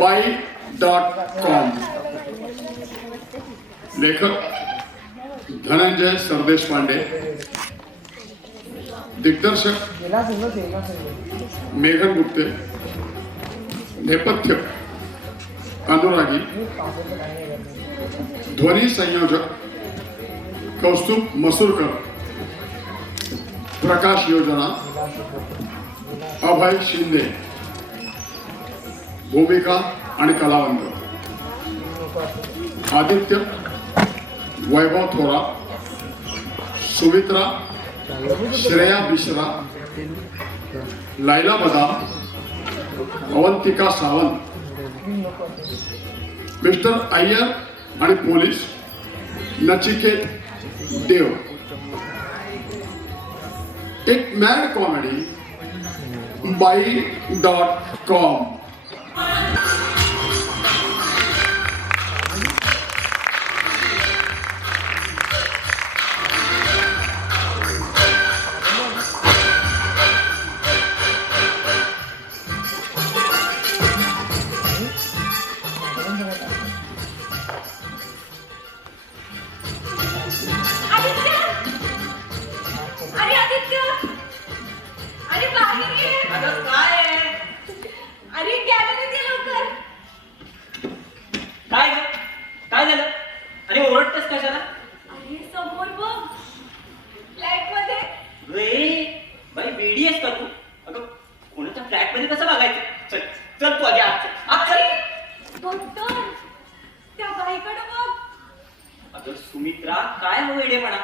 byte.com. लेखक धनंजय सरदेश पांडे, दिग्दर्शक मेघन गुप्ते, नेपथ्य अनुरागी, ध्वनी संयोजक कौस्तुभ मसूरकर, प्रकाश योजना अभय शिंदे, भूमिका आणि कलावंत आदित्य वैभव थोरा, सुमित्रा श्रेया मिश्रा, लायला बदाम, अवंतिका सावंत, मिस्टर अय्यर आणि पोलीस नचिकेत देव. एक मॅड कॉमेडी byte.com. सुमित्रा काय हो वेडेपणा.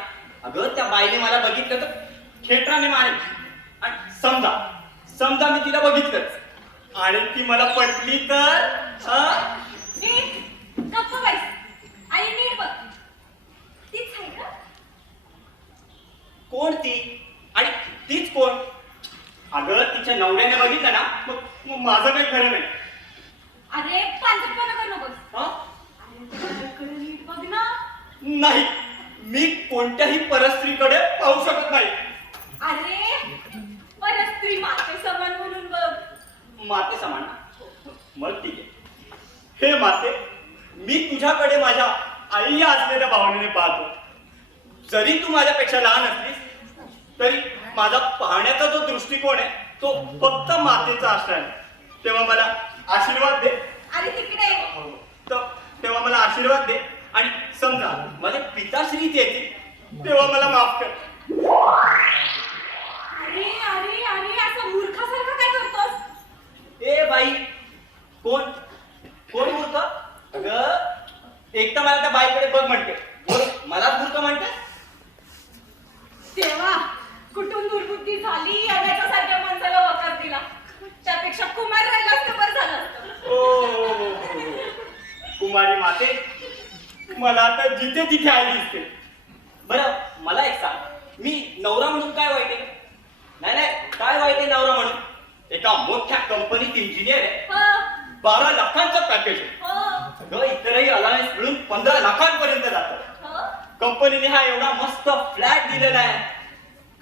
अगं त्या बाईने मला बघितलं तर खेटराने मारेल. आणि समजा मी तिला बघितलंच आणि ती मला पटली तर कोण ती आणि तीच कोण. अगं तिच्या नवऱ्याने बघितलं ना मग माझं काही खरं नाही. अरे पांचटपणा करू नकोस. नीट बघ ना. नाही, मी कोणत्याही परस्त्रीकडे पाहू शकत नाही. अरे परस्त्री माते समान म्हणून बघ. माते समान ना? मग ठीक आहे. हे माते, मी तुझ्याकडे माझ्या आई असलेल्या भावनेने पाहतो. जरी तू माझ्यापेक्षा लहान असलीस तरी माझा पाहण्याचा जो दृष्टिकोन आहे तो फक्त मातेचा असणार. तेव्हा मला आशीर्वाद दे. अरे तिकडे तेव्हा मला आशीर्वाद दे आणि समजा माझे पिताश्रीच येतील तेव्हा मला माफ कर. अरे अरे अरे असं मूर्खासारखं काय करतोस. ए बाई, कोण मूर्ख. अगं एक तर मला त्या बाईकडे बघ म्हणते, मला मूर्ख म्हणते. तेव्हा कुठून दुर्बुद्धी झाली सारख्या माणसाला वकार दिला. त्यापेक्षा कुमार राहिला असतं बरं झालं असतं. कुमारी माते, मला आता जिथे तिथे आली दिसते. बरं मला एक सांग, मी नवरा म्हणून काय वाईट आहे. नाही काय वाईट आहे नवरा म्हणून. एका मोठ्या कंपनीत इंजिनियर आहे. 12 लाखांचं पॅकेज आहे. इतरही अलायन्स मिळून 15 लाखांपर्यंत जातं. कंपनीने हा एवढा मस्त फ्लॅट दिलेला आहे,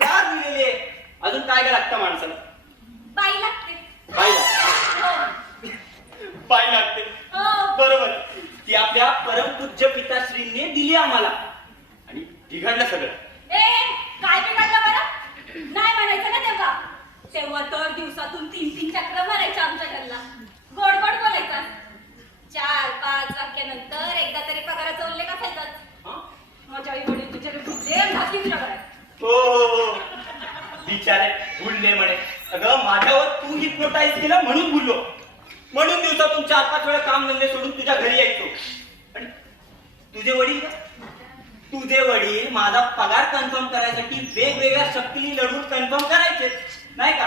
कार दिलेली आहे. अजून काय काय लागतं माणसाला. बाई लागते. बाई लागते. बरोबर. ती आपल्या परमपूज्य पिताश्रींनी दिली आम्हाला आणि बिघडलं सगळं. काय बिघडलं बरं. नाही म्हणायचं ना तेव्हा तर दिवसातून 3-3 चक्र मारायच्या आमच्या घरला. गोड बोलायचा. 4-5 वाक्यानंतर एकदा तरी पगाराचा उल्लेख असायचाच. माझ्या आई वडील तुझ्याकडे भुलले घातली तुझ्या घरात. हो बिचारे भुलले म्हणे. अगं माझ्यावर तू हिप्नोटाईज केलं म्हणून भुललो. म्हणून दिवसातून 4-5 वेळा काम धंदे सोडून तुझ्या घरी यायचो. आणि तुझे वडील माझा पगार कन्फर्म करायसाठी वेगवेगळ्या शक्तीने लढून कन्फर्म करायचे नाही का.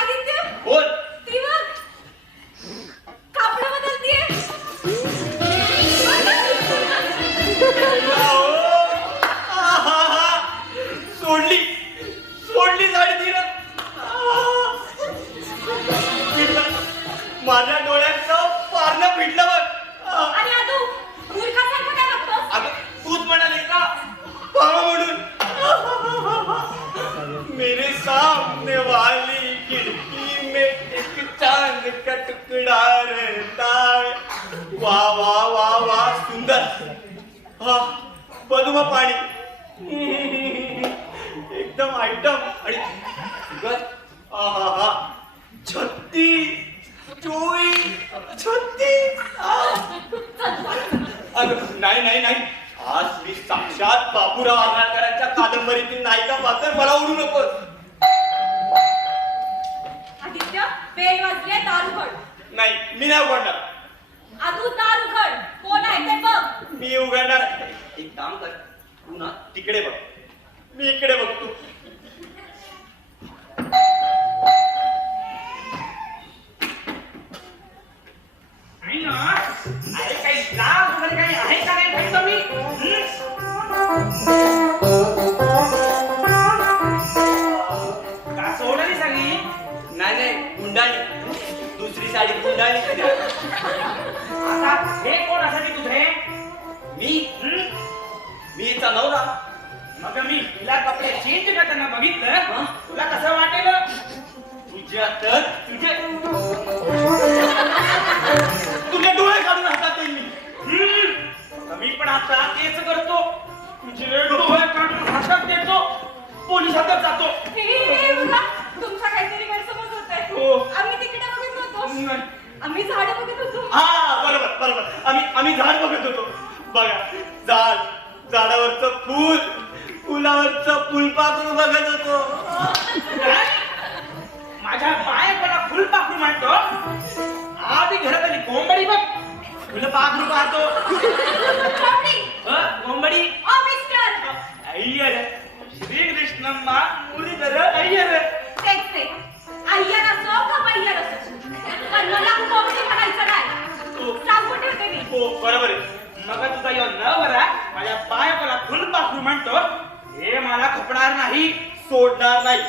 आदित्य बोल. ती बघ कापड बदलतीये. सोडली साडी तिला. माझ्या डोळ्याचं पारणं फिटलं बघ. आणि आदू मूर्खासारखं काय बघतोस. अगं तूच म्हणाली का पाहा म्हणून. मेरे सामने वाली खिड़की में वा वा वा वा सुंदर. हा पद्म पाणी एकदम आयटम आणि सुगंध. आहा 36 24 36. नाही नाही नाही, आज मी साक्षात बापूराव आर्नाळकरांच्या कादंबरीतील नायिका पात्र. मला ओढू नकोस. आदित्य, बेल वाजले, दार उघड. नाही, मी नाही उघडणार. आधू दार उघड. कोण आहे ते बघ. मी उघडणार. एक काम कर, तू ना तिकडे बघ, मी इकडे बघतो. अरे काही लाभ वगैरे काही आहे का नाही माहित मी का सोडली सगळी. नाही नाही, गुंडाळी. दुसरी साडी गुंडाळी. आता हे कोणासाठी तुझे. मी हिचा नवरा. मग मी तुला कपडे चेंज करताना बघितलं, तुला कसं वाटेल. तुझ्या तर तुझे डोळे काढून हातात येईल मी. मी पण आता तेच करतो. तुझे डोळे काढून हातात देतो, पोलिसातच जातो. हे बघा, तुमचा काहीतरी गैरसमज होतोय. हो. आम्ही तिकडे बघत नव्हतो, आम्ही झाडं बघत होतो. हा बरोबर बरोबर, आम्ही झाड बघत होतो. बघा, झाडावरचं फूल, फुलावरचं फुलपाखरू बघत होतो. माझ्या बायकोला फुलपाखरू म्हणतो. आधी घरात आली कोंबडी बघ, फुलपाखरू पाहतो. कोंबडी. कोंबडी. ओ मिस्टर. अय्यर श्रीकृष्णम्मा मुरलीधर अय्यर. तेच ते. अय्यर असो का बय्यर असो, पण मला कोंबडी म्हणायचं नाही. सांगून ठेवते मी. हो बरोबर आहे. मग तुझा यो नवरा माझ्या बायकोला फुलपाखरू म्हणतो, हे मला खपणार नाही. सोडणार नाही.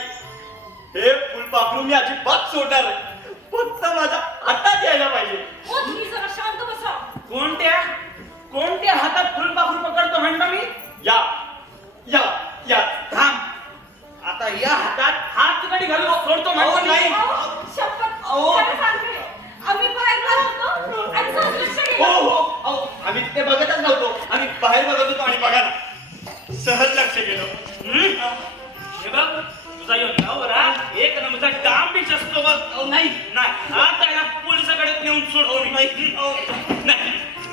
हे फुलपाखरू मी अजिबात सोडणार नाही. फक्त माझ्या हातात यायला पाहिजे. ओ तुम्ही जरा शांत बसा. कोणत्या हातात फुलपाखरू पकडतो म्हणतो मी. या या या थांब, आता या हातात हात कडी घालून सोडतो म्हणतो मी. नाही. अहो, शपथ. अहो. खरं सांगते. आम्ही बाहेर गेलो होतो आणि सहज लक्ष हो गेलं. हो अहो, आम्ही तिथे बघतच नव्हतो. आम्ही बाहेर बघत होतो आणि बघा ना, सहज लक्ष गेलो. हे बघ, तुझा यो नवरा एक नंबरचा डांबीच असतो बघ. नाही आता याला पोलिसाकडे नेऊन सोडतो मी. नाही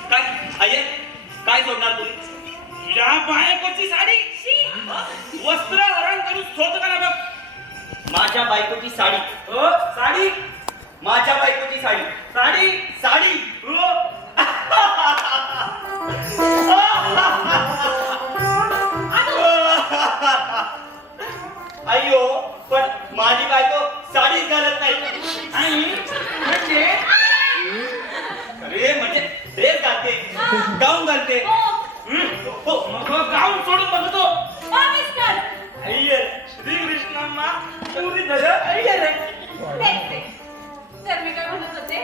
काय अय्यर, काय सोडणार तुम्ही. तुझ्या बायकोची साडी वस्त्र हरण करून सोडतो का ना बघ. माझ्या बायकोची साडी. साडी. माझ्या बायकोची साडी. साडी. साडी. हो. अय्यो, पण माझी बायको साडीच घालत नाही. आणि म्हणजे अरे म्हणजे ड्रेस घालते, गाऊन घालते. हो मग गाऊन सोडून बघतो. ओ मिस्टर. अय्यर श्रीकृष्णम्मा मुरलीधर अय्यर. तेच ते. तर मी काय म्हणत होते,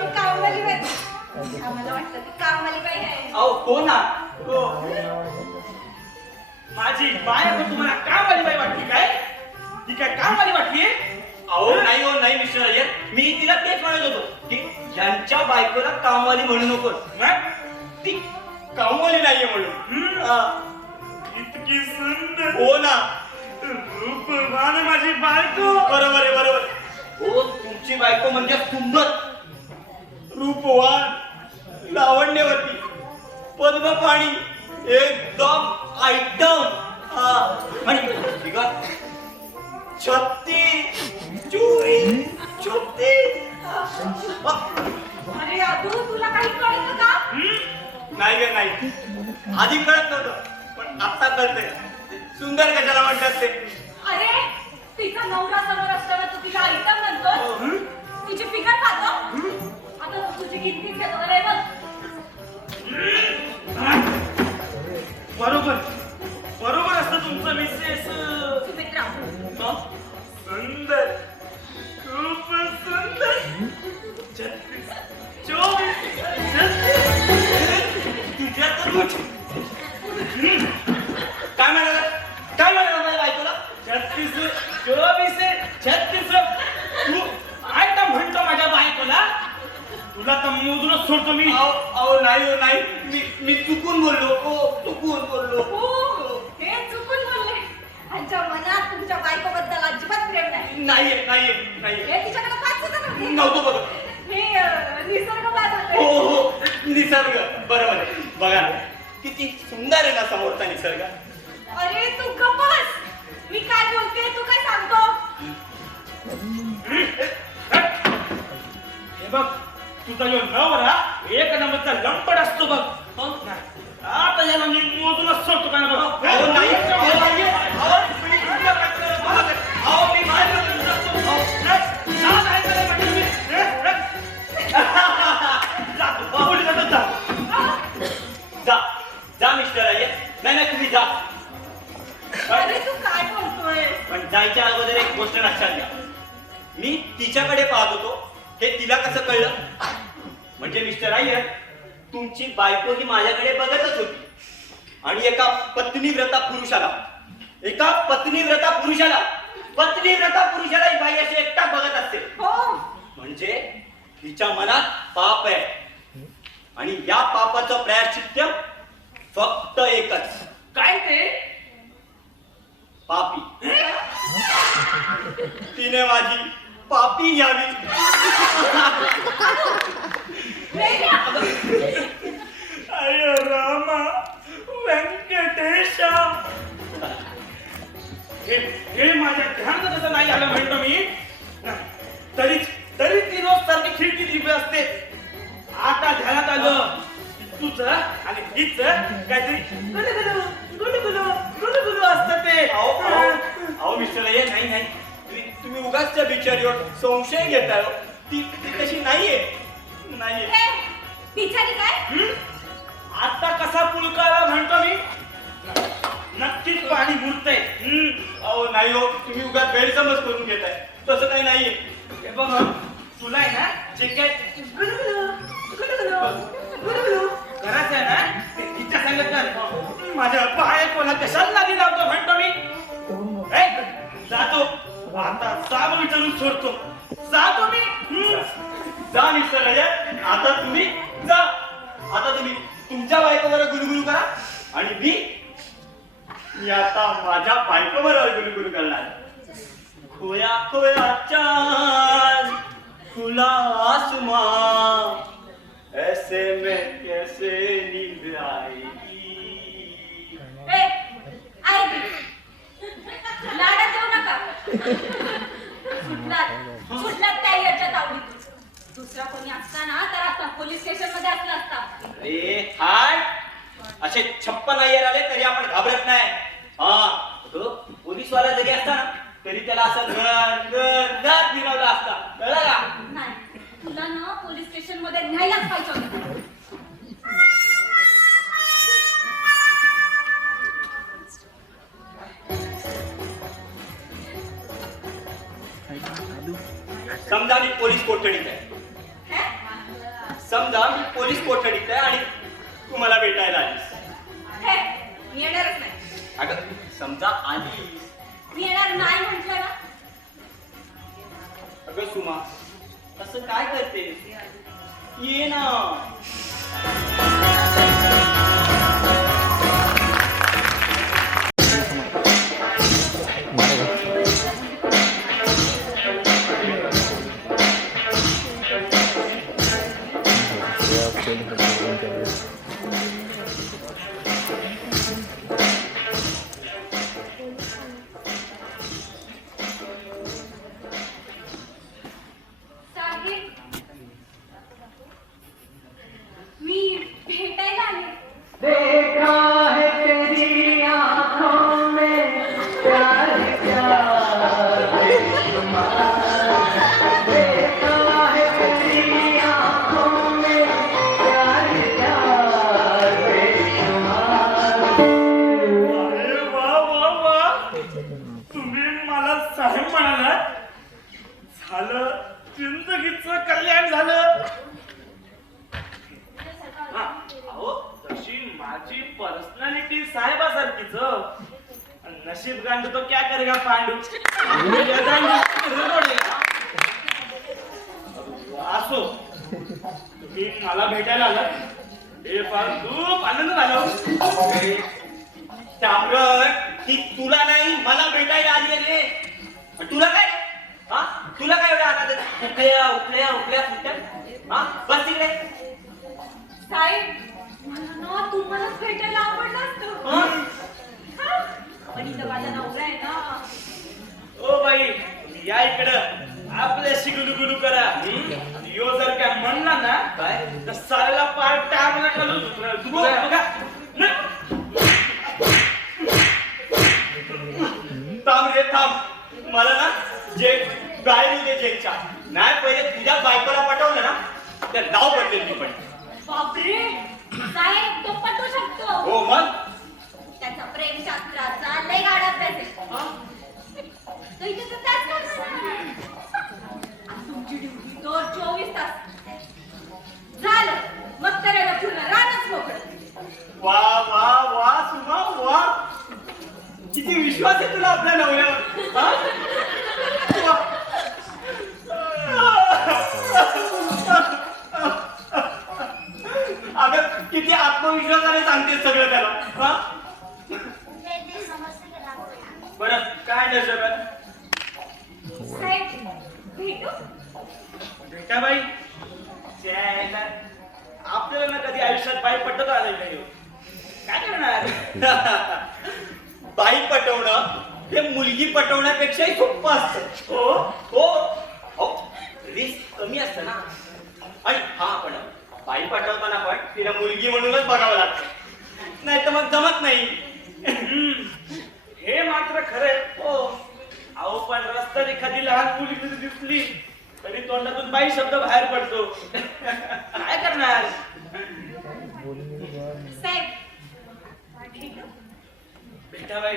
मी कामवाली बाई. आम्हाला वाटतं ती कामवाली बाई आहे. अहो कोण ना. माझी बायको तुम्हाला कामवाली बाई वाटली काय. ती काय कामवाली वाटली. अहो नाही हो नाही मिस्टर अय्यर, मी तिला तेच म्हणत होतो की यांच्या बायकोला कामवाली म्हणू नकोस. मग ती कामवाली नाहीये म्हणून. इतकी सुंदर. हो ना. रूपवान माझी बायको. बरोबर आहे बरोबर. हो तुमची बायको म्हणजे सुंदर, रूपवान, लावण्यवती, पद्मपाणी, एकदम आयटम. आणि 36 24 36. अरे आदू, तुला काही कळतं का. नाही ग नाही, आधी कळत नव्हतं पण आता कळतंय. सुंदर कशाला म्हणतात ते. अरे तिचा नवरा समोर असताना तू तिला आयटम म्हणतो. तिची फिगर पाहतो. आता तुझी गिनतीच घेतो. अरे बघ. बरोबर असतं तुमचं मिसेस. सुमित्रा. सुंदर, खूप सुंदर. 36 24 तुझ्या तर काय म्हणाला माझ्या बायकोला. 36 24 36. तू आयटम म्हणतो माझ्या बायकोला. तुला तर मोजूनच सोडतो मी. अहो नाही हो नाही, मी चुकून बोललो. चुकून बोललो. हो हे चुकून बोलले. ह्यांच्या मनात तुमच्या बायकोबद्दल अजिबात प्रेम नाही. नाहीये. हे तिच्याकडे पाच सुद्धा नव्हते. नव्हतं बघ. हे निसर्ग पाहत हो होते. निसर्ग बरोबर आहे. बघा ना, किती सुंदर आहे ना समोरचा निसर्ग. अरे तू गप्प बस. मी काय बोलते तू काय सांगतो. हे बघ, तुझा यो नवरा एक नंबरचा लंपट असतो बघ. आता याला मी मोजूनच सोडतो का बघ. अहो नाहीये. अहो तुम्ही कुठल्या प्रकारे पाहत आहे? अहो मी माझ्या जा मिस्टर अय्यर. नाही तुम्ही जा. अरे तू काय बोलतोय. पण जायच्या अगोदर एक गोष्ट लक्षात घ्या. मी तिच्याकडे पाहत होतो हे तिला कसं कळलं? म्हणजे मिस्टर अय्यर, तुमची बायको ही माझ्याकडे बघतच होती आणि एका पत्नीव्रता पुरुषाला ही बाई अशी एकटा बघत असते. हो म्हणजे तिच्या मनात पाप आहे आणि या पापाचं प्रायश्चित्त फक्त एकच. काय ते? पापी. तिने माझी पापी घ्यावी. अय रामा व्यंकटेशा. हे माझ्या ध्यानात कसं नाही आलं म्हणतो मी. तरी ती रोज सारखी खिडकीत उभी असते. आता ध्यानात आलं तुझं आणि हिच काहीतरी गुलगुलू असतं ते. अहो मिस्टर अय्यर, नाही तुम्ही उगाच त्या बिचारीवर संशय घेताय. ती तशी नाहीये. हे बिचारी काय. आता कसा पुलकाला म्हणतो मी. नक्कीच पाणी मुरतंय. अहो नाही हो, तुम्ही उगाच गैरसमज करून घेताय. तसं काही नाहीये. हे बघ, तुला आहे ना जे काय करायचं आहे ना ते तिच्या सांगत कर. माझ्या बायकोला कशाला लादी लावतो म्हणतो मी. जातो आता. जाब विचारून सोडतो. जातो मी. जा मिस्टर अय्यर, आता तुम्ही जा. आता तुम्ही तुमच्या बायकोवर गुलगुलू करा आणि मी आता माझ्या बायकोवर गुलगुलू करणार. खोया खोया चांद खुला आसमां ऐसे में कैसे नींद आएगी. लाडात देऊ नका. सुटलात त्या याच्या तावडीतून. दुसरा कोणी असताना तर आता पोलीस स्टेशन मध्ये असला असता. अरे हाय, असे 56 अय्यर आले तरी आपण घाबरत नाही. पोलीसवाला जरी असता ना तरी त्याला असं घर फिरवला असता. कळलं का? नाही तुला ना पोलीस स्टेशन मध्ये न्यायलाच पाहिजे होतं. समजा मी पोलीस कोठडीत आहे. आणि तुम्हाला भेटायला आलीस. मी येणारच नाही. अगं समजा आलीस. मी येणार नाही म्हटलं ना. अगं सुमा, असं काय करते? ये ना. मी भेटायला आले. देखा है तेरी आंखों में प्यार देखा है तेरी आंखों में प्यार अरे वा. तुम्ही मला साहेब म्हणाला. झालं जिंदगीचं कल्याण झालं. अहो तशी माझी पर्सनॅलिटी साहेबासारखीच. नशीब गांड तो क्या करेगा पांडू. असो तुम्ही मला भेटायला आलात हे फार खूप आनंद झाला हो. त्यामुळं ती तुला नाही मला भेटायला आली रे. आणि तुला काय हा तुला काय एवढा आनंद उठल्या उठल्या उठल्या सुट्ट्या हा बस तिकडे. साहेब मला ना तुम्हालाच भेटायला आवडलं असतं. हं? हा? पण इथं माझा नवरा आहे ना. ओ बाई तुम्ही या इकडं आपल्याशी गुलुगुलू करा आणि यो जर काय म्हणला ना काय तर साल्याला पार टाकला घालून बघा न. थांब रे थांब. मला ना जे बाहेर येऊ दे जेलच्या. नाही पहिले तुझ्या बायकोला पटवलं ना तर नाव बदलेल मी पण. बापरे साहेब तो पटू शकतो. हो मग त्याचा प्रेमशास्त्राचा लय गाडा अभ्यास आहे. तो इथे तर त्याच करणार आहे. आज तुमची ड्युटी तो 24 तास झालं मग करायला पूर्ण रानच मोकळं. वा वा वा सुमा वा. किती विश्वास आहे तुला आपल्या नवऱ्यावर हा? वा. अगं किती आत्मविश्वासाने सांगते सगळं त्याला हा? बरं काय नजर साहेब भेटू. भेटा बाई त्याला आपल्याला ना कधी आयुष्यात बाई पटत आलं नाही हो. काय करणार बाई पटवणं हे मुलगी पटवण्यापेक्षाही सोपं असतं. हो हो हो रिस्क कमी असतं ना. आणि हा पण बाई पटवताना पण तिला मुलगी म्हणूनच बघावं लागतं नाही तर मग जमत नाही. हे मात्र खरंय हो. अहो पण रस्त्यात एखादी लहान मुली कधी दिसली तरी तोंडातून बाई शब्द बाहेर पडतो. काय करणार साहेब भेटू. भेटा बाई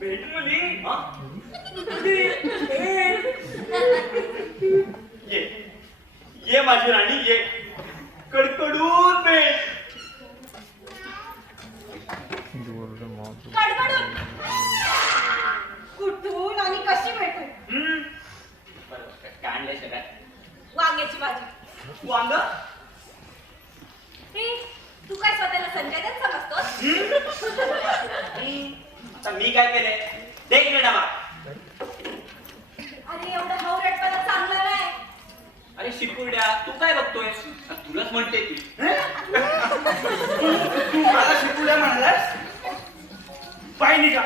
भेट मुली हा? ये ये माझी राणी ये कडकडून भेट. कडकडून कुठून आणि कशी भेटू. बरोबर काय आणलंय सगळ्यात. वांग्याची भाजी. वांग हे, तू काय स्वतःला संजय दत्त समजतोस. आता मी काय केलंय देख रे डबा. अरे एवढं हवरटपणा चांगला नाही. अरे शिपुर्ड्या तू काय बघतोय तुलाच म्हणते ती. तू मला शिकवल्या म्हणालास बाई निघा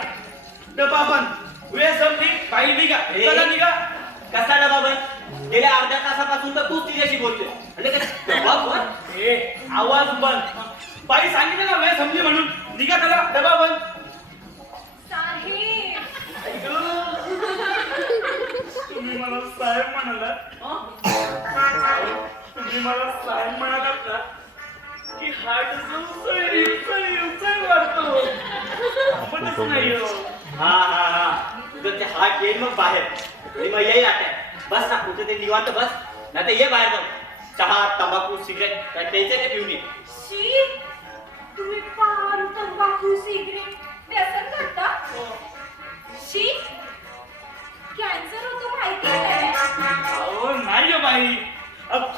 डबा बंद वेळ संपली बाई निघा चला निघा. कसा डबा बंद. गेल्या अर्ध्या तासापासून तर तूच तिच्याशी बोलतोय म्हणजे काय डबा बंद. ए आवाज बंद. बाई सांगितलं ना वेळ संपली म्हणून निघा चला डबा बंद. साहेब तुम्ही मला साहेब म्हणाला. तुम्ही मला साहेब म्हणालात ना की हार्ट वाढतो. पण तसं नाही हो. हा हा हा तुझं ते हात येईल मग बाहेर आणि मग येईल आता. बस ना कुठे ते निवांत बस नाही तर ये बाहेर जाऊ. चहा तंबाखू सिगरेट काय प्यायचं ते पिऊन ये. शी तुम्ही पान तंबाखू सिगरेट व्यसन करता. शी कॅन्सर होतो माहिती आहे. अहो नाही हो बाई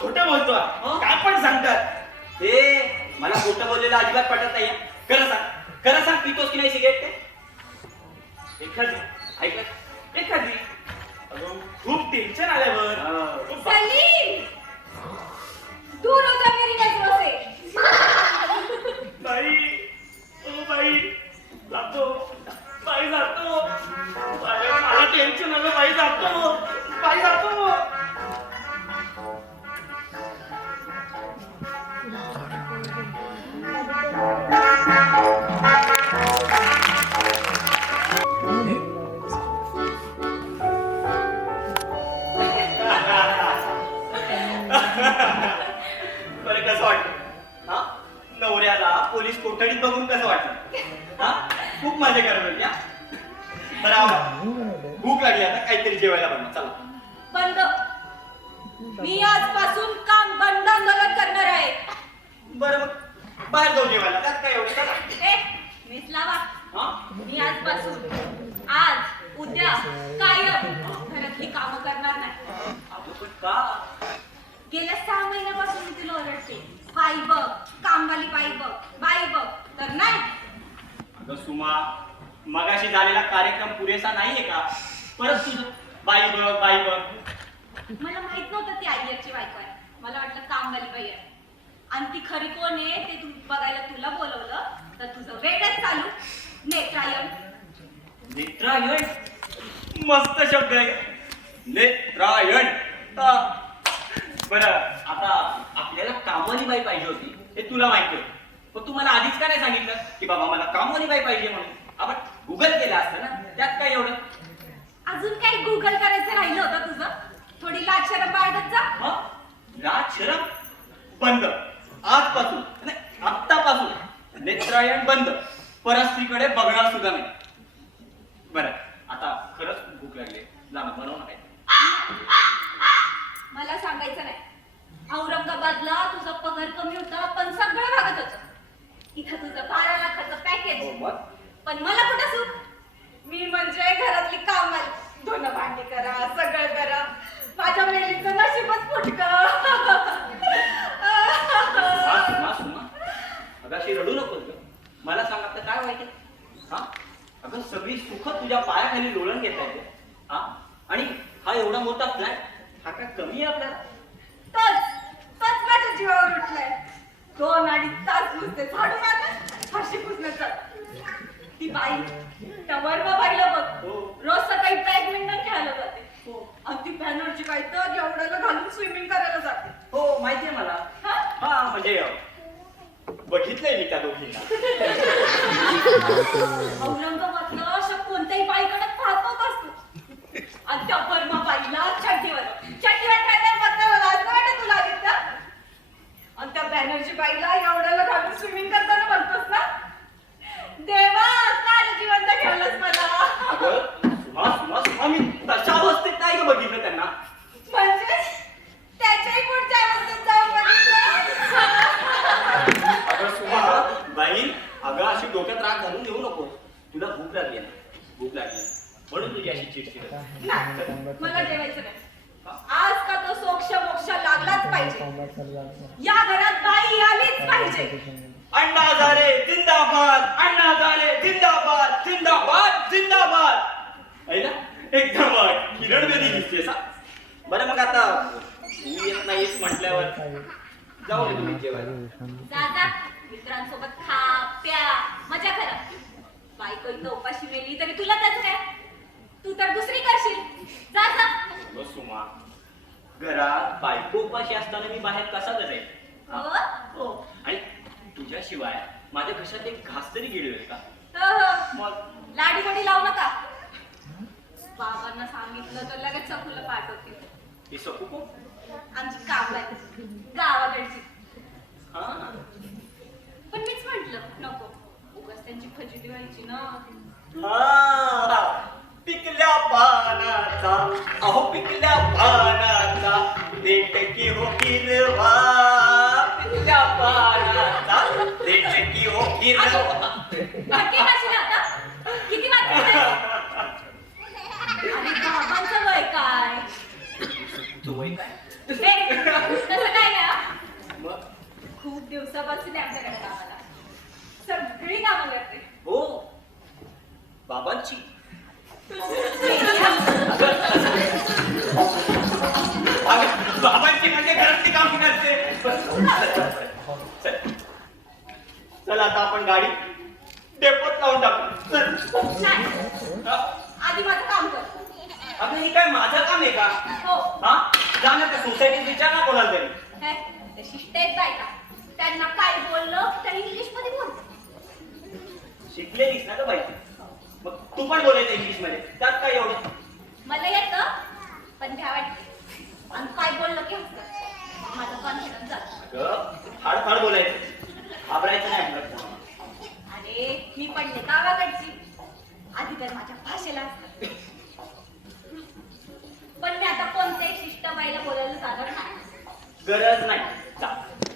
खोटं बोलतो. काय पण सांगतात. ते मला खोटं बोललेलं अजिबात पटत नाही. खरं सांग पितोस की नाही सिगरेट ते. एखादी ऐकलं एखादी अगं खूप टेन्शन आल्यावर सलीम दूर हो जा मेरी नजरों से. बाई ओ बाई जातो बाई जातो. बाई, मला टेन्शन आलं बाई जातो बाई जातो. बरं कसं वाटतं हा नवऱ्याला पोलीस कोठडीत बघून कसं वाटतं हा खूप मजा करत या. बरं आवा. भूक लागली आता काहीतरी जेवायला बनवा चला. बंद. मी आजपासून काम बंद आंदोलन करणार आहे. बरं मग बाहेर जाऊ जेवायला त्यात काय एवढं चला. ए मीच लावा. हा मी आजपासून आज उद्या कायम घरातली कामं करणार नाही. अगं पण का गेल्या महिन्यापासून मी तिला ओरडते, बाई बघ, कामवाली बाई बघ, बाई बघ, तर नाही. अगं सुमा, मगाशी झालेला कार्यक्रम पुरेसा नाहीये का? परत तुझं बाई बघ बाई बघ. मला माहित नव्हतं ती आय्यरची बायको आहे. मला वाटलं कामवाली बाई आहे. आणि ती खरी कोण आहे ते तू बघायला तुला बोलवलं तर तुझं वेगळंच चालू. नेत्रायण. नेत्रायण मस्त शब्द आहे. नेत्रायण. बरं, आता आपल्याला कामवाली बाई पाहिजे होती हे तुला माहिती होतं, पण तू मला आधीच का नाही सांगितलं की बाबा मला कामवाली बाई पाहिजे म्हणून? आपण गुगल केलं असतं ना, त्यात काय एवढं? अजून काही गुगल करायचं राहिलं होतं तुझं? थोडी लाज शरम बाळगत जा. लाज शरम बंद. आजपासून नाही, आत्तापासून नेत्रायण बंद. परस्त्रीकडे बघणार सुद्धा नाही. बरं, आता खरंच खूप भूक लागली, जाणं बनवून आहे. मला सांगायचं नाही. औरंगाबादला तुझा पगार कमी होता पण सगळं भागत होतं. इथं तुझं 12 लाखाचं पॅकेज, पण मला कुठं सुख. मी म्हणजे घरातली कामाला, धुणं भांडी करा, सगळं करा. माझ्या मेलीचं नशीबच फुटकं. अगं अशी रडू नकोस ग. मला सांग आता काय वाईट आहे? हा, अगं सगळी सुख तुझ्या पायाखाली लोळण घेता येते. हा, आणि हा एवढा मोठा फ्लॅट, हा काय कमी आहे आपल्याला? तोच माझ्या जीवावर उठलाय. 2-2.5 तास नुसते झाडू मारलं, फाशी पुसण्याचं. ती बाई, त्या वर्मा बाईला बघ, रोज सकाळी बॅडमिंटन खेळायला जाते. आणि ती बॅनरची बाई तर एवढ्याला घालून स्विमिंग करायला जाते. हो माहितीये मला. हा म्हणजे बघितलंय मी त्या दोघींना. औरंगाबादला अशा कोणत्याही बाईकडे पाहतोच असतो. आणि त्या वर्मा बाईला चड्डीवर खेळताना बघताना लाज नाही वाटत तुला आदित्य? आणि त्या बॅनरची बाईला एवढ्याला घालून स्विमिंग करताना बघतोस ना? देवा, काय जिवंत ठेवलंस मला. सुमा, मी तशा अवस्थेत नाही ग बघितलं त्यांना. म्हणजे त्याच्याही पुढच्या अवस्थेत जाऊन बघितलं. अगं सुमा बाई, अगं अशी डोक्यात राग घालून देऊ नको. तुला भूक लागली ना, भूक लागली म्हणून तुझी अशी चिडचिड होते. नाही, मला जेवायचं नाही. आज का तो सोक्ष मोक्ष लागलाच पाहिजे. या घरात बाई आलीच पाहिजे. अण्णा हजारे जिंदाबाद, अण्णा हजारे जिंदाबाद, जिंदाबाद जिंदाबाद. आहे ना, एकदम किरण कधी दिसतेस. बरं मग आता तू येत नाहीस म्हटल्यावर जाऊ दे तुम्ही जेवायला. जा, मित्रांसोबत खा प्या मजा करा. बायको इथं उपाशी मेली तरी तुला त्याच काय? तू तर दुसरी करशील. जा. सुमा, घरात बायको उपाशी असताना मी बाहेर कसा जाईल? हो, आणि तुझ्याशिवाय माझ्या घशात एक घास तरी गिळवेल का? मग लाडीगोडी लावू नका. बाबांना सांगितलं तर लगेच सकूला पाठवतील. ती सकू कोण? आमची कामवाली गावाकडची. हा, पण मीच म्हंटल नको, उगाच त्यांची फजिती व्हायची ना. पिकल्या पानाचा, अहो पिकल्या पानाचा देठ की हो हिरवा. पिकल्या पानाचा देठ की हो हिरवा. नक्की हसले आता? किती वाजले? आणि बाबांचं वय काय? तू वय काय? तसं काय ना, मग खूप दिवसापासून आमच्याकडे कामाला, सगळी कामं करते. हो, बाबांची. बाबांची म्हणजे घरातली काम करते. चल आता आपण गाडी डेपोत लावून टाकू. चल. नाही, आधी माझं काम कर. अगं हे काय माझं काम आहे का? हो. हा, जा ना त्या सोसायटीत विचार ना कोणाला तरी. ते शिस्तेत बायका, त्यांना काय बोललं तर इंग्लिश मध्ये बोल. शिकलेलीस ना ग बाई, मग तू पण बोलायचं इंग्लिश मध्ये, त्यात काय एवढं? मला येतं पण भ्या वाटते. आणि काय बोललं की हसतात. माझं कॉन्फिडन्स जातो. अगं फाड बोलायचं, घाबरायचं नाही. अरे मी पडले गावाकडची, आधी तर माझ्या भाषेला असतं. पण मी आता कोणत्याही शिष्ट बाईला बोलायला जाणार नाही. गरज नाही.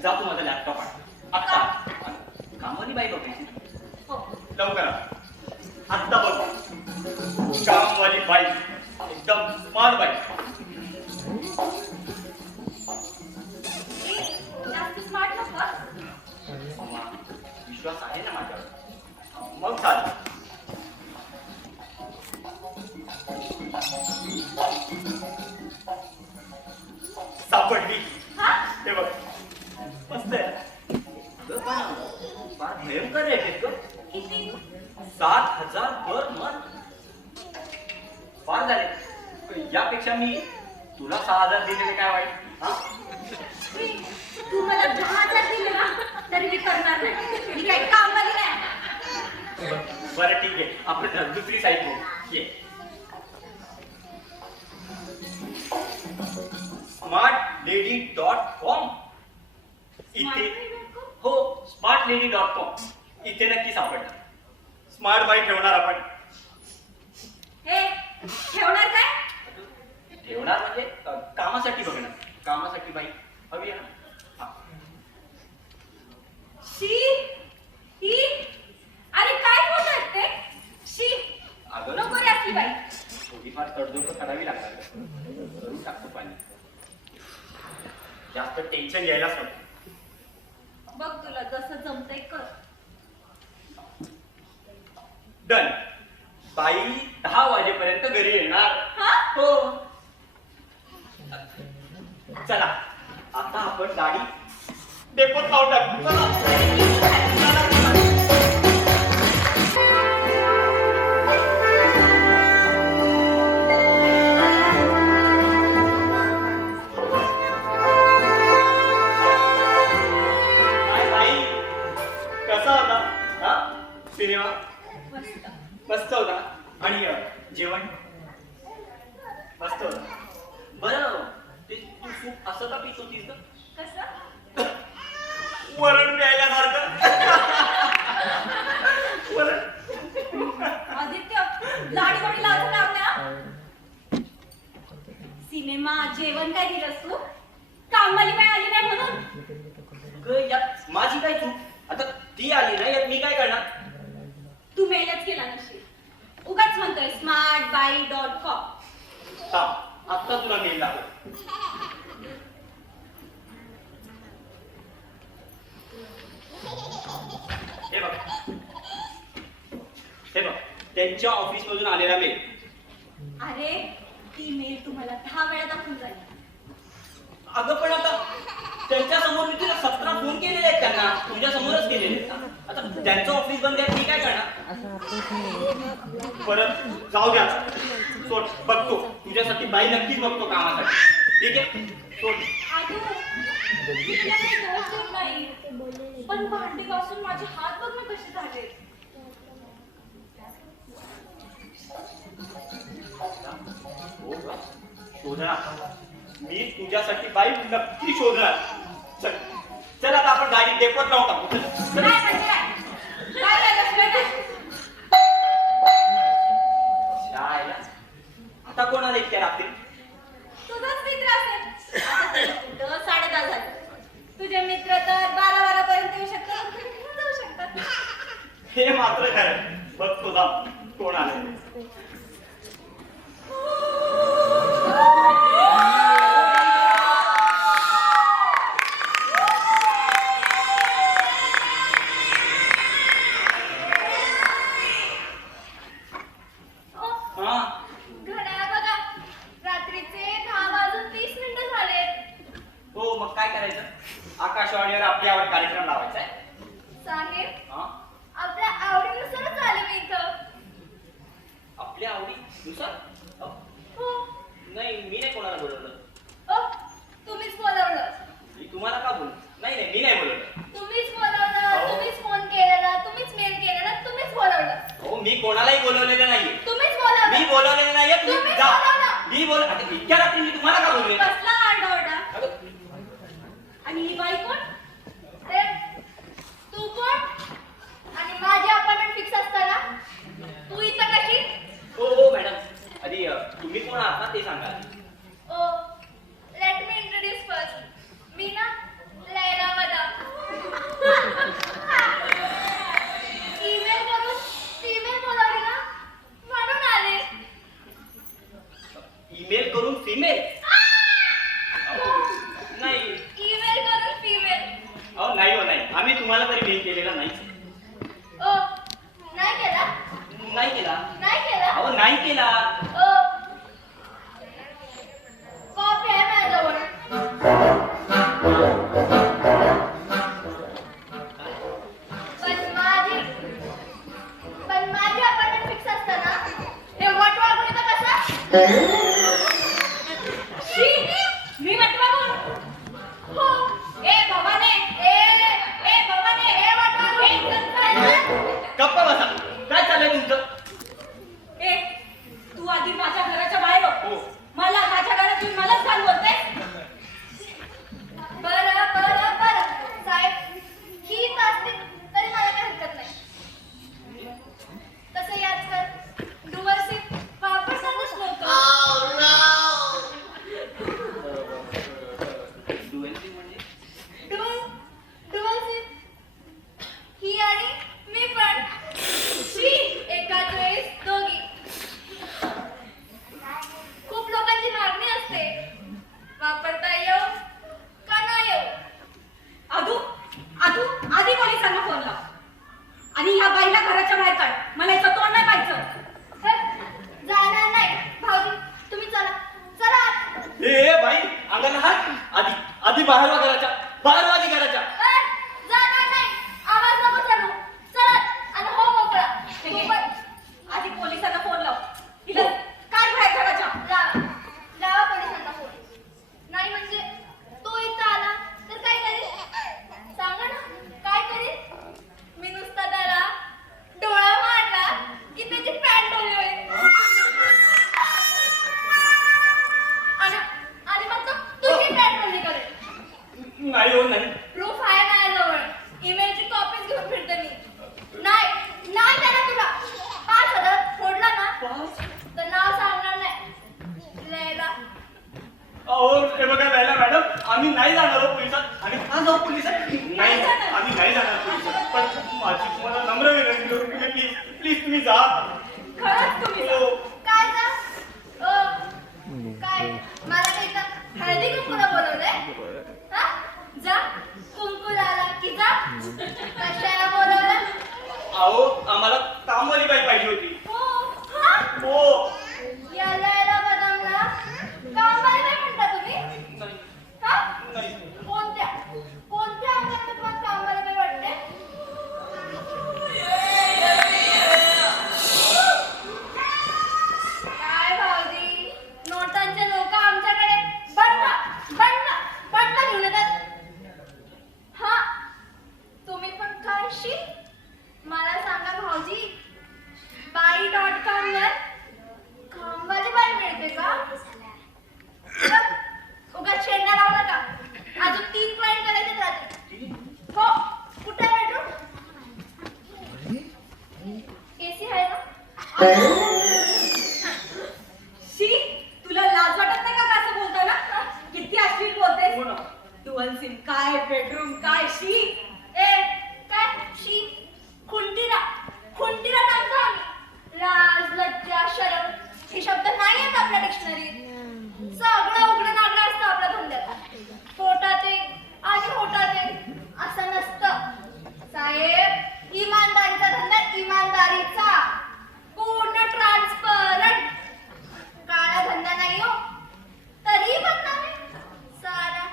जा तू माझा लॅपटॉप आण आत्ता. कामानी बाई बघायची. हो. लवकर आत्ता बघ. कामवाली बाई, एकदम स्मार्ट बाई. विश्वास आहे ना माझ्यावर. मग चालेल. सापडली. हा? हे बघ मस्त आहे. अगं, पण फार भयंकर रेट आहेत ग. किती? 7,000 पर मंथ. फार झाले. यापेक्षा मी तुला 6,000 दिलेले काय वाईट? हा? तू मला 10,000 दिले ना तरी मी करणार नाही. मी काही कामवाली नाही. बरं ठीक आहे, आपण दुसरी साईड बघू. ये. smartlady.com इथे हो smartlady.com इथे नक्की सापडणार. स्मार्ट बाई ठेवणार आपण. हे ठेवणार काय? ठेवणार म्हणजे कामासाठी बघणार. कामासाठी बाई हवी आहे ना. हा. शी ही अरे काय बोलत ते? शी अगं नको रे असली बाई. थोडीफार तडजोड करावी लागणार. करून टाकतो पाणी. जास्त टेन्शन घ्यायलाच नको. बघ तुला जसं जमतंय कर. डन. बाई 10 वाजेपर्यंत घरी येणार. हा? हो. चला आता आपण गाडी डेपोत लावून टाकू. चला. काय बाई कसा होता हा सिनेमा? मस्त. मस्त होता. आणि जेवण मस्त होतं. बरं ते तू सूप असं का पित होतीस ग? कसं? वरण प्यायल्यासारखं. वरण. आदित्य लाडी गोडी लावून लावण्या. सिनेमा जेवण काय दिलंस तू? कामवाली बाई आली नाही म्हणून? ग यात माझी काय चूक? आता ती आली ना यात मी काय करणार? तू मेलच केला नशील. उगाच म्हणतोय smartbuy.com. थांब आत्ता तुला मेल लागेल. हे बघ हे बघ त्यांच्या ऑफिस मधून आलेला मेल. अरे ती मेल तुम्हाला 10 वेळा दाखवून झाली. अगं पण आता त्यांच्या समोर मी तुला 17 फोन केलेले आहेत त्यांना. तुझ्या समोरच केलेले आहेत ना. आता त्यांचं ऑफिस बंद आहे मी काय करणार? परत जाऊ द्या. सोड बघतो तुझ्यासाठी बाई नक्कीच बघतो कामासाठी. ठीक आहे सोड. आदू, मी तुला काही दोष देत नाही. पण भांडी घासून माझे हात बघ ना कसे झाले. हो का? शोधणार मी तुझ्यासाठी बाई नक्की शोधणार. चल चल आता आपण गाडी डेपोत लावून टाकू. चल. काय म्हणजे काय? काय झालं शिवाय? शाळेला आता कोणाला इतक्या रात्री? तुझाच मित्र असेल. आता तरी कुठं 10:30 झाले. तुझे मित्र तर 12 पर्यंत येऊ शकतात. घेऊन जाऊ शकतात. हे मात्र खरं. बघ तुझा कोण आले. हा घड्याळ बघा. रात्रीचे 10:30 झाले. हो मग काय करायचं? आकाशवाणीवर आपल्यावर कार्यक्रम लावायचा आहे. साहेब हा आपल्या आवडीनुसारच आले मी इथं. आपल्या आवडीनुसार? हो. नाही मी नाही कोणाला बोलवलं. ओ, तुम्हीच बोलवलं. मी तुम्हाला का बोलू? नाही नाही मी नाही बोलवलं. तुम्हीच बोलवलं. हो. तुम्हीच फोन केलेला. तुम्हीच मेल केलेला. तुम्हीच बोलवलं. हो मी कोणालाही बोलवलेलं नाहीये. तुम्हीच बोलवलं. मी बोलवलेलं नाहीये. तुम्ही तुम्हीच जा. बोलवलं. मी बोल आता इतक्या रात्री मी तुम्हाला का बोलवे? कसला आरडाओरडा. अगं, आणि ही बाई कोण? अरे तू कोण? आणि माझी अपॉइंटमेंट फिक्स असताना तू इथं कशी? हो मॅडम आधी तुम्ही कोण आहात ना ते सांगा. ओ लेट मी इंट्रोड्यूस फर्स्ट. मी ना लैला मदाम. ईमेल करून फीमेल बोलावली ना म्हणून आले. ईमेल करून फिमेल? नाही ईमेल करून फीमेल. अहो नाही हो नाही आम्ही तुम्हाला तरी मेल केलेला नाही. नाही केला. कॉफी आहे माझ्याजवळ. पण माझी अपॉइंटमेंट फिक्स असतं ना, हे वटवा गुणी तर कसा? शी, मी वटवा गुण? हो. ए भवाने, ए भवाने, ए वटवा गुण. गप्पा बसा. काय चाललंय तुमचं? ए, तू आधी माझ्या घराच्या बाहेर हो. हो. मला माझ्या घरात येऊन मलाच सांग बोलते. बरं साहेब, ही असते तरी मला काही हरकत नाही. तसंही आजकाल डुवर्सी वापरतातच नव्हतं. डुवर्सी ही आणि मी पण. शी, एकाच वेळेस दोघी. खूप लोकांची मागणी असते, वापरता येऊ का नाही येऊ. आधी पोलिसांना फोन लाव आणि ह्या बाईला घराच्या बाहेर काढ. मला याचं तोंड नाही पाहिजे. जाणार नाही भाऊजी, तुम्ही चला चला आत. ए बाई, अंगाला हात. आधी बाहेर वा घराच्या, बाहेर वा आधी घराच्या. जाणार नाही, आवाज नको चढू. चला आणि हो मोकळा. आधी पोलिसांना फोन लाव. तिला काढ बाहेर घराच्या. लावा पोलिसांना फोन. नाही म्हणजे तो इथं आला तर काय करेल? सांगा ना, काय करेल? मी नुसता त्याला डोळा मारला की त्याची पॅन्ट ओली होईल. आणि मग तो तुझी पॅन्ट ओली करेल. नाही हो, नाही. प्रूफ आहे माझ्याजवळ. ईमेलची कॉपीज घेऊन फिरते मी. नाही त्याला तुला 5,000 फोडला ना तर नाव सांगणार नाही. लैला. अहो, हे बघा लैला मॅडम, आम्ही नाही जाणार हो पोलिसात. आणि का जाऊ पोलिसात? नाही, आम्ही नाही जाणार पोलिसात. पण माझी तुम्हाला नम्र विनंती करून तुम्ही प्लीज तुम्ही जा. खरंच तुम्ही जा. हो. काय जा? काय मला काही इथं हळदी कुंकूला बोलवलंय? हा? जा, कुंकू लावला की जा. कशाला बोलवलं? अहो, आम्हाला कामवाली बाई पाहिजे होती. हा? हो. या लैला बदामला कामाला नाही म्हणता तुम्ही? नाही, हा? नाही. कोणत्या अंगात तुम्हाला कामाला काय वाटते? काय भाऊजी, नोटांचे लोक आमच्याकडे बंड घेऊन येतात. हा, तुम्ही पण काय शी? मला सांगा भाऊजी, बाई.com वर कामवाली बाई मिळते का? उगाच छेडणा लावला का? अजून 3 पॉइंट करायचे राहते. हो, कुठे बेडरूम? एसी आहे ना? शी, तुला लाज वाटत नाही का असं बोलताना? किती अश्लील बोलतेस. हो ना. डुअल सिम काय, बेडरूम काय, शी? काय शी? खुंटीला टाकतो आम्ही. लाज, लज्जा, शरम हे शब्द नाही आहेत आपल्या डिक्शनरीत. सगळं उघडं नागडं असतं आपल्या धंद्यात. पोटात एक आणि होटात एक असं नसतं. साहेब, इमानदारीचा धंदा इमानदारीचा. पूर्ण ट्रान्सपरंट. काळा धंदा नाही हो. तरी बदनामी. सारा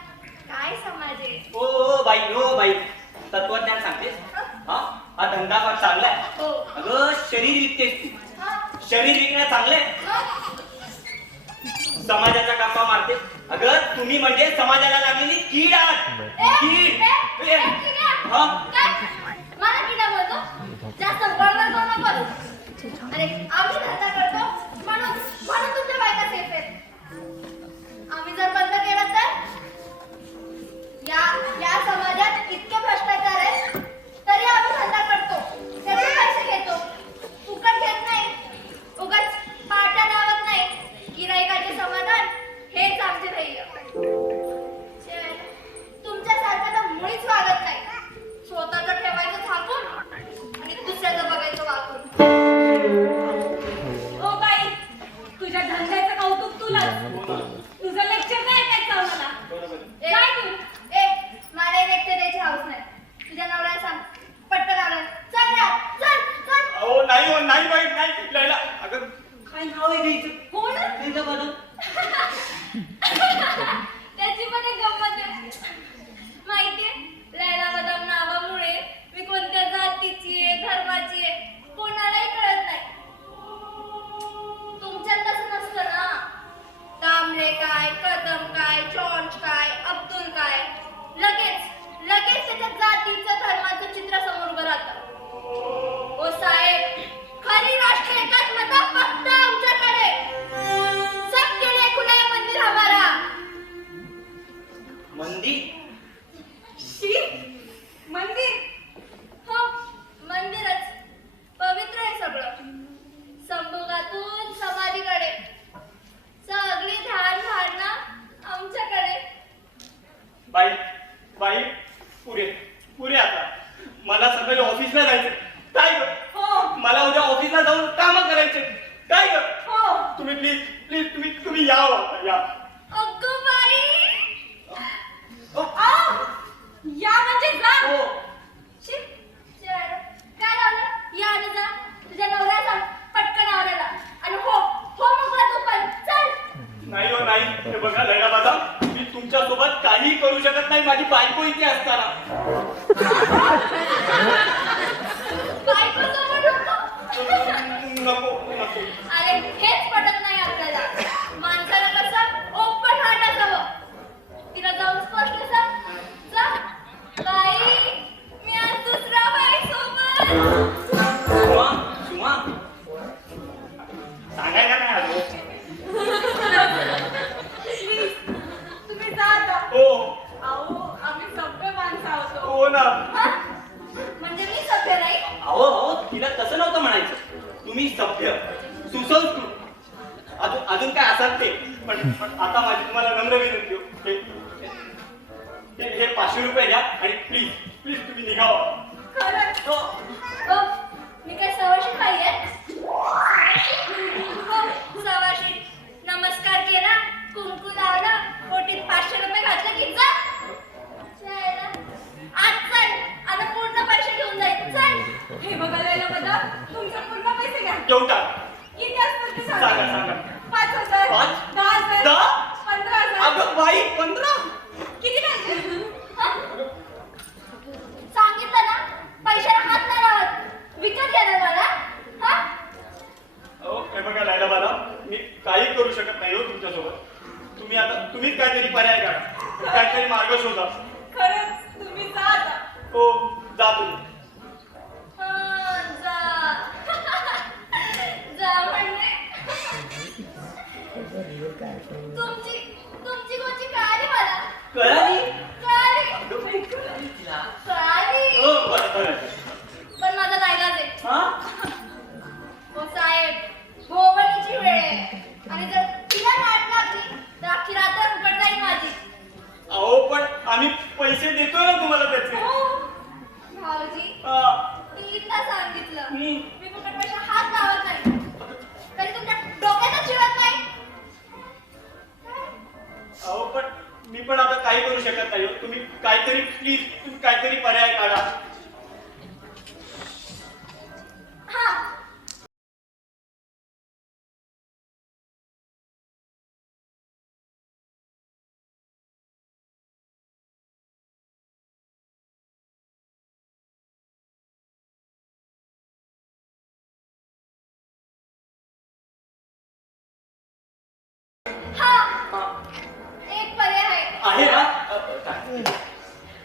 काय समाज आहे. हो बाई, तत्वज्ञान सांगतेस? हा धंदा फार चांगला आहे. हो. अगं, शरीर विकतेस तू. हा? शरीर विकणं चांगलंय. मग? समाजाचा गप्पा मारते. अगं, तुम्ही म्हणजे समाजाला लागलेली कीड आहात. कीड. हा? मला किडा बोलतो? जास्त बळबळ करू नको. अरे, आम्ही धंदा करतो म्हणून तुमच्या बायका सेफ आहेत. आम्ही जर बंद केलं तर या समाजात इतके भ्रष्टाचार आहेत तरी आम्ही धंदा करतो. त्याचे पैसे घेतो. फुकट घेत नाही. उगाच पाट्या लावत नाही. गिराईकाचे समाधान हेच आमचे ध्येय. तुमच्यासारखं तर मुळीच वागत नाही. स्वतः पुरे पुरे आता मला सकाळी ऑफिसला जायचं काय ग हो मला उद्या ऑफिसला जाऊन काम करायचे काय ग हो तुम्ही प्लीज प्लीज तुम्ही या हो, या अगं बाई ओ, या म्हणजे जा हो शी, शेर. काय लावलं या आणि जा तुझ्या नवऱ्याला सांग पटकन आवरायला आणि हो हो मोकळा तू पण चल नाही हो नाही हे बघा लैला बाबा मी तुमच्या सोबत काही करू शकत नाही माझी बायको इथे असताना बायकोसोबत होतो नको नको अरे हेच पटत नाही आपल्याला माणसाला कसं ओपन हार्ट असावं तिला जाऊन स्पष्ट सांग जा बाई मी आज दुसऱ्या बाईसोबत सुमा सुमा सांगायला नाही आलो प्लीज तुम्ही जा आता हो अहो आम्ही सभ्य माणसं आहोत हो. हो ना हा? म्हणजे मी सभ्य नाही अहो अहो तिला तसं नव्हतं म्हणायचं तुम्ही सभ्य सुसंस्कृत अजून काय असाल ते पण आता माझी तुम्हाला नम्र विनंती हो. हे 500 रुपये घ्या आणि प्लीज प्लीज तुम्ही निघावा खरंच हो. हो मी काय सवाशी पाहिजे हो सवाशी नमस्कार केला कुंकू लावला पोटीत 500 रुपये घातलं की जा जायला. आज चल आता पूर्ण पैसे घेऊन जाईल चल हे बघायला बघा तुमचे पूर्ण पैसे घ्या केवढा किती असतात ते सांगा, सांगा. 5,000 पाच? 10,000 दहा? 15,000 अगं बाई 15 किती पाहिजे सांगितलं ना पैशाला हात नाही लावत विकत घेणार मला हा अहो हे बघा लायला बाला मी काही करू शकत नाही हो तुमच्यासोबत तुम्हीच काहीतरी पर्याय काढा काहीतरी मार्ग शोधा खरंच तुम्ही जा आता हो जा तुम्ही हा, जा जा म्हणजे तुमची तुमची कोणची कळाली मला कळाली? कळाली कळाली हो बरं बरं पण माझा नाईलाज आहे हा हो साहेब भोवणीची वेळ आहे आणि जर तिला नाट लागली तर अख्खी रात्र उघड जाईल माझी अहो पण आम्ही पैसे देतोय ना तुम्हाला त्याचे हो भाऊजी हा. तीनदा सांगितलं हम्म. मी कुठे पैसा हात लावत नाही तरी तुमच्या डोक्यातच शिवत नाही अहो पण मी पण आता काही करू शकत नाही हो. तुम्ही काहीतरी प्लीज तुम्ही काहीतरी पर्याय काढा हा हा हा. एक पर्याय आहे आहे ना काय?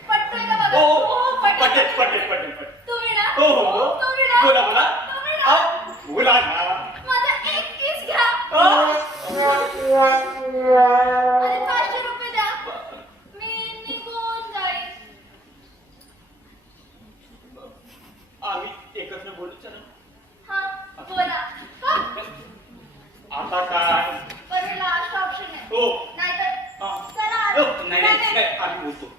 पटतोय का बघा हो हो, पटेल पटेल पटेल पटेल तुम्ही ना हो हो हो तुम्ही ना बोला बोला तुम्ही ना अहो, बोला ना माझा एक किस घ्या अहो. आणि 500 रुपये द्या मी निघून जाईल आम्ही एकत्र बोलू चला हा बोला हा आता काय पण लास्ट ऑप्शन आहे हो नाहीतर हा. चला हो, नाही नाही नाही, आम्ही बोलतो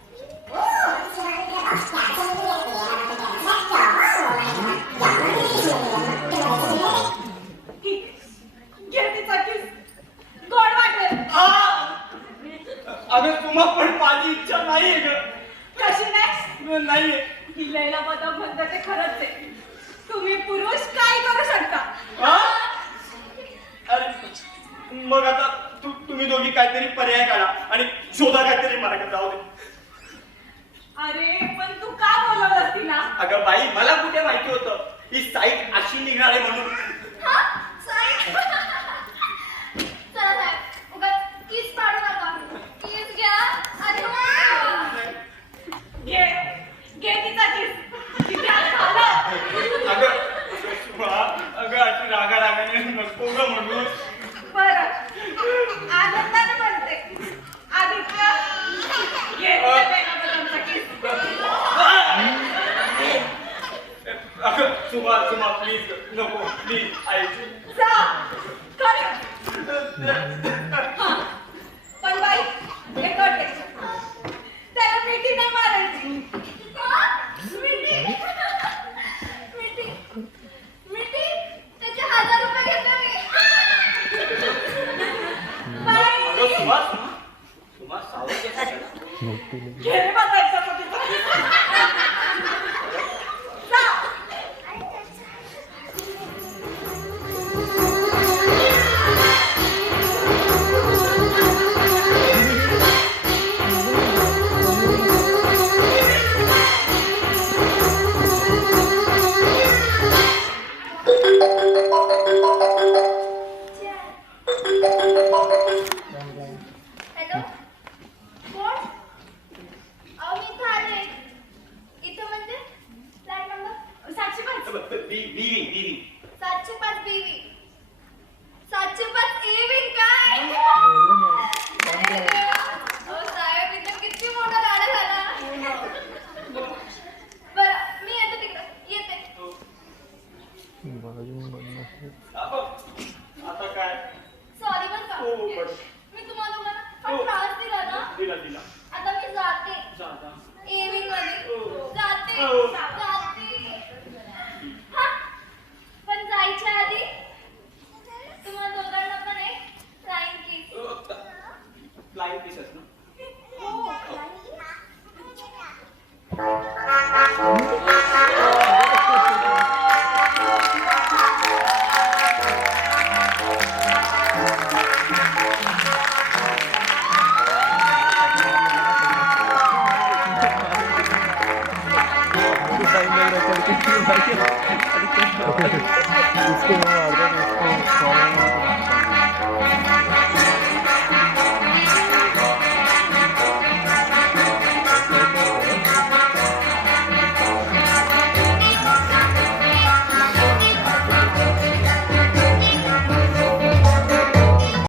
घे तिचा किस गोड वाटेल अगं तुम्हा पण माझी इच्छा नाहीये ग कशी नाही नाहीये ही लैला बदम म्हणतात ते खरंच आहे तुम्ही पुरुष काय करू शकता हा? अरे मग आता तुम्ही दोघी काहीतरी पर्याय काढा आणि शोधा काहीतरी मार्ग जाऊ दे अरे पण तू का बोलवलंस तिला अगं बाई मला कुठे माहिती होतं ही साईट अशी निघणार आहे म्हणून हा साई चला साहेब उगाच किस पाडू नका किस घ्या आणि घे घे तिचा किस तिथे आज झालं अगं शुभा अगं अशी रागाने नको ग म्हणून बरं आनंदाने म्हणते आदित्य घे तिच्या बेगाबद्दलचा किस अगं शुभा शुभा प्लीज नको प्लीज ऐक जा खरं पण बाई हे कट आहे त्याला मिठी नाही मारायची बीवी 705 बीवी 705 एविंग काय अहो साहेब इथं किती मोठा राडा झाला बरं मी येते तिकडं येते आता काय सॉरी बरं का हो बरं मी तुम्हाला उगाच हो. त्रास दिला ना दिला आता मी जाते जाता एविंग मध्ये हो. जाते हो. जाते हा पण जायच्या आधी तुम्हाला दोघांना पण एक फ्लाइंग किस फ्लाइंग पीसेस ना हो इसको मार दो